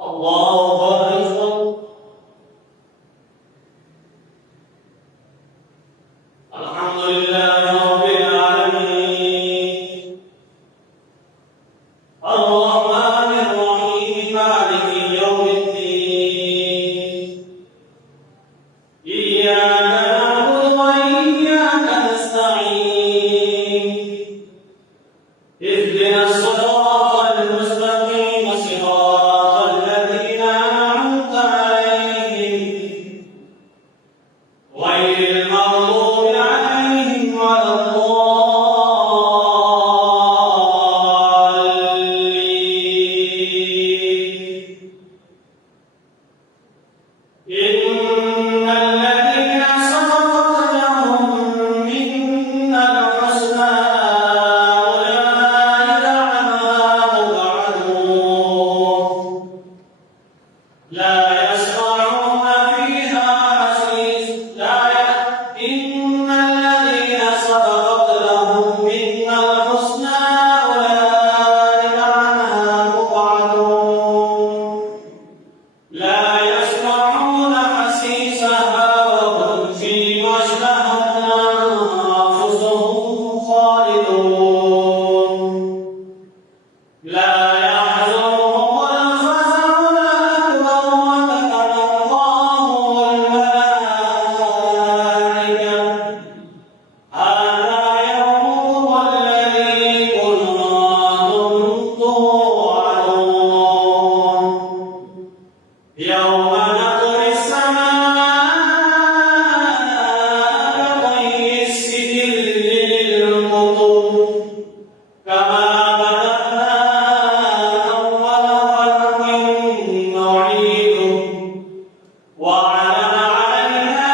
الله أكبر. الحمد لله رب العالمين الرحمن الرحيم مالك يوم الدين إياك نعبد وإياك نستعين اهدنا الصراط المستقيم صراط الذين أنعمت عليهم غير المغضوب عليهم ولا الضالين. إن الذين سبقت لهم منا الحسنى أولئك عنها مبعدون لا يسمعون فيها حسيسا إن الذين سبقت لهم منا الحسنى أولئك عنها مبعدون لا يسمعون حسيسها وهم فيما اشتهت أنفسهم خالدون لا يحزنهم الفزع الأكبر وتتلقاهم الملائكة هذا يومكم الذي كنتم توعدون يوم نطوي السماء كطي السجل للكتب كما بدأنا أول خلق نعيده وعدا علينا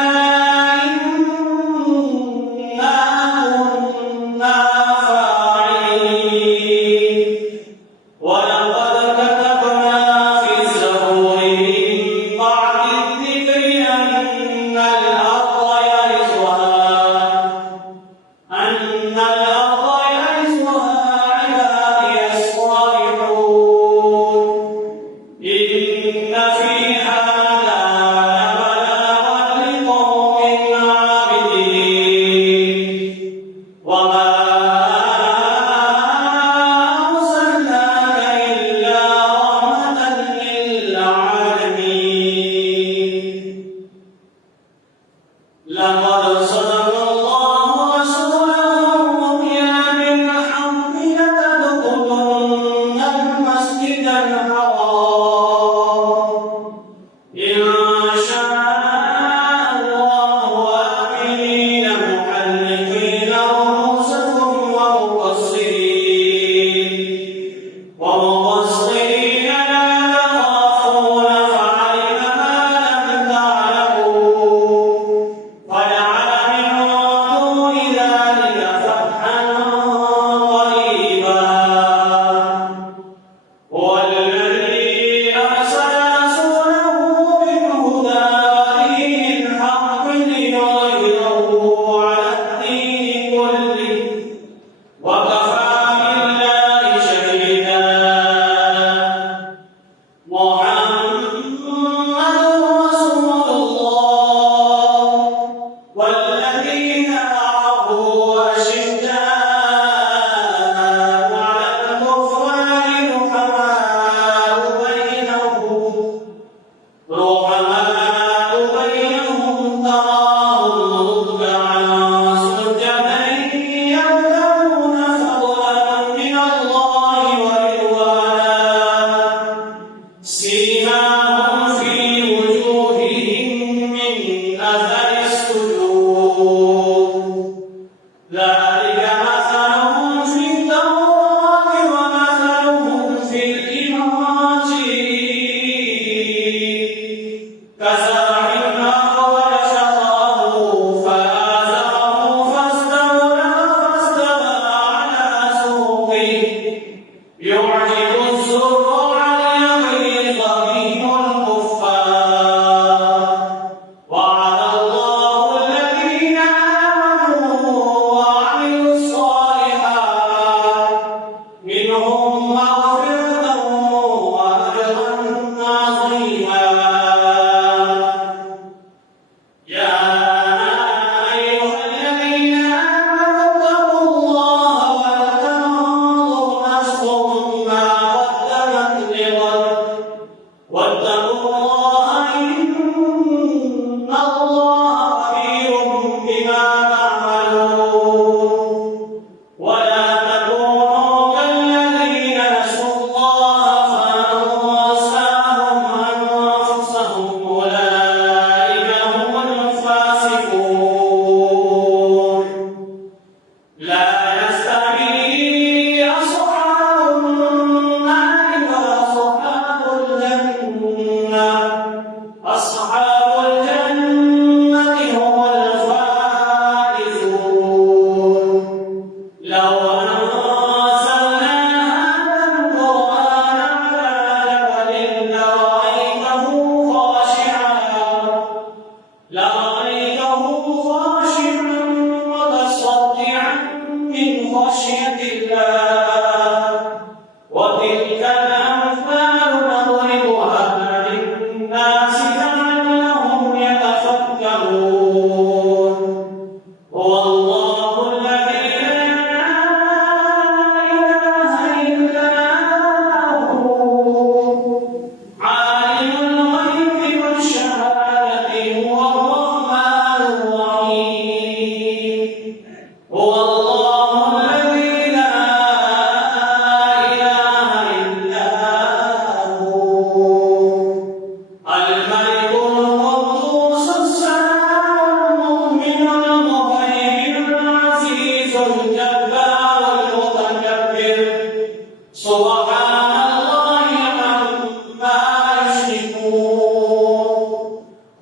إنا كنا فاعلين ولقد كتبنا في الزبور من بعد الذكر أن الأرض يرثها عبادي الصالحون إن في هذا لبلاغا لقوم عابدين وما أرسلناك إلا رحمة للعالمين. لقد صدق الله رسوله الرؤيا بالحق لتدخلن المسجد الحرام إن شاء الله آمنين محلقين رؤوسكم ومقصرين لا تخافون فعلم ما لم تعلموا فجعل من دون ذلك فتحا قريبا. هو الذي أرسل رسوله بالهدى ودين الحق ليظهره على الدين كله وكفى بالله شهيدا. محمد رسول الله والذين معه أشداء على الكفار رحماء بينهم تراهم ركعا سجدا يبتغون فضلا من الله ورضوانا سيماهم في وجوههم من أثر السجود ذلك مثلهم في التوراة ومثلهم في الإنجيل كزرع أخرج شطأه فآزره فاستوى على سوقه يعجب الزرع ليغيظ بهم واتقوا الله إن الله خبير بما تعملون ولا تكونوا كالذين نسوا الله فأنساهم أنفسهم أولئك هم الفاسقون لا يستوي أصحاب النار وأصحاب الجنة أصحاب الجنة هم الفائزون لو أنزلنا هذا القرآن على جبل لرأيته خاشعا متصدعا من خشية الله وتلك الأمثال نضربها للناس لعلهم يتفكرون هو الله الذي لا إله إلا هو عالم الغيب والشهادة هو الرحمن الرحيم هو الله الذي لا إله إلا هو الملك القدوس السلام المؤمن المهيمن العزيز الجبار المتكبر سبحان الله عما يشركون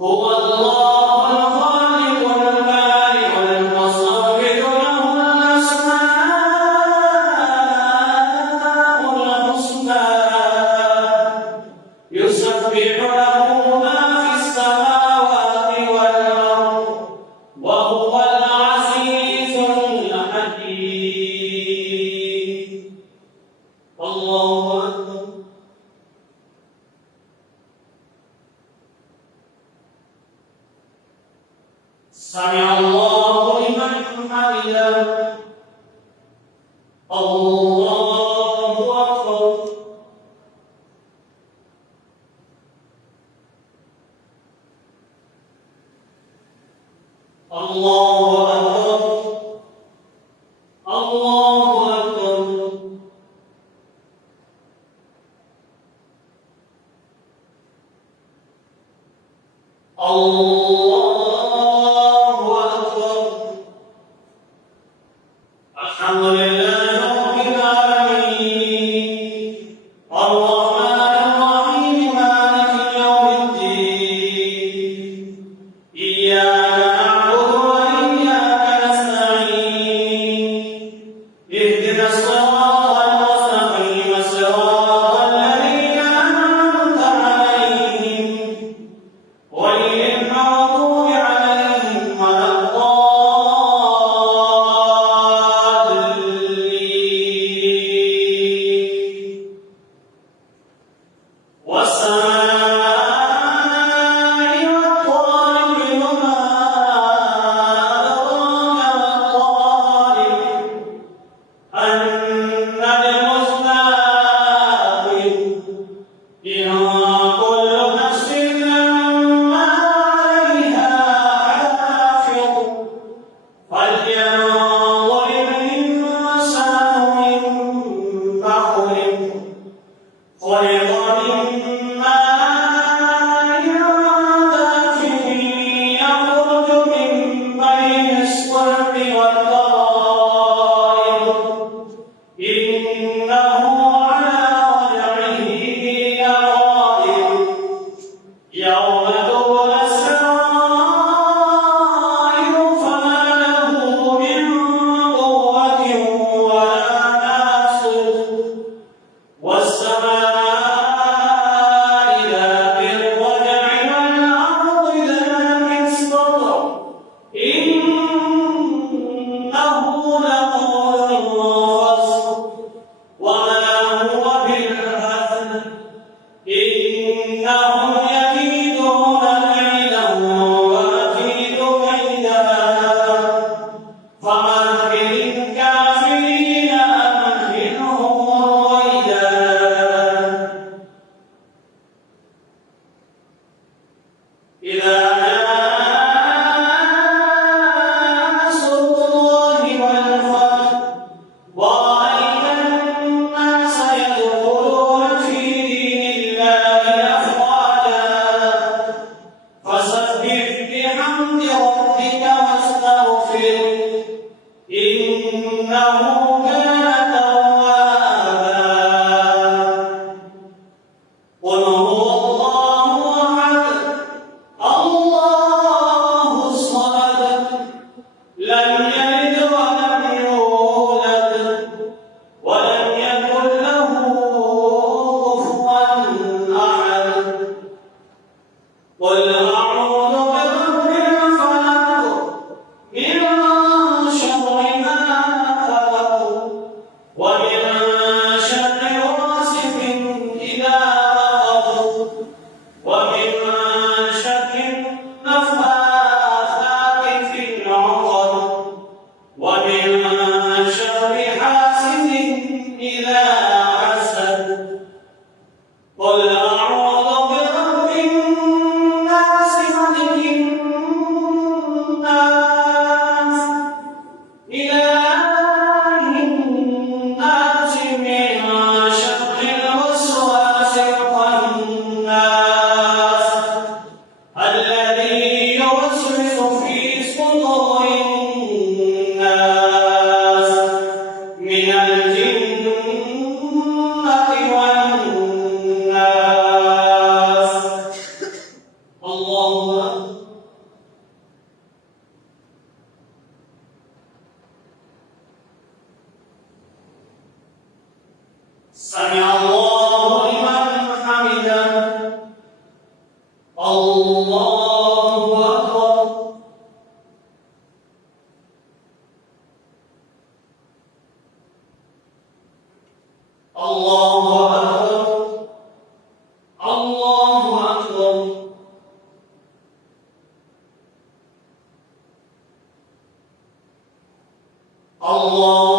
هو الله الخالق البارئ المصور له الأسماء الحسنى يسبح له ما في السماوات والأرض وهو العزيز الحكيم الله أكبر سمع الله لمن حمده الله أكبر الله أكبر الله أكبر الله أكبر الحمد لله رب العالمين الرحمن الرحيم مالك يوم الدين إياك نعبد وإياك نستعين اهدنا الصراط المستقيم صراط الذين أنعمت عليهم غير المغضوب عليهم ولا الضالين والسماء والطارق وما أدراك ما الطارق النجم الثاقب إن كل نفس لما عليها حافظ فلينظر الإنسان مما خلق خلق من ماء دافق يخرج من بين الصلب والترائب إنه على رجعه لقادر يوم تبلى السرائر فما له من قوة ولا ناصر والسماء ذات الرجع والأرض ذات الصدع إنه لقول فصل وما هو بالهزل إنهم يكيدون كيدا وأكيد كيدا فمهل الكافرين أمهلهم رويدا إذا جاء نصر الله والفتح ورأيت الناس يدخلون في دين الله أفواجا فسبح بحمد ربك واستغفره إنه كان توابا. قل هو الله أحد الله الصمد لم يلد ولم يولد ولم يكن له كفوا أحد. قل أعوذ برب الفلق من شر ما خلق ومن شر غاسق إذا وقب ومن شر النفاثات في العقد ومن شر حاسد إذا حسد. قل أعوذ برب الناس ملك الناس إله الناس من شر الوسواس الخناس الذي يوسوس في صدور الناس من الجنة والناس. الله أكبر. سمع الله لمن حمده. الله أكبر. الله أكبر. الله أكبر. الله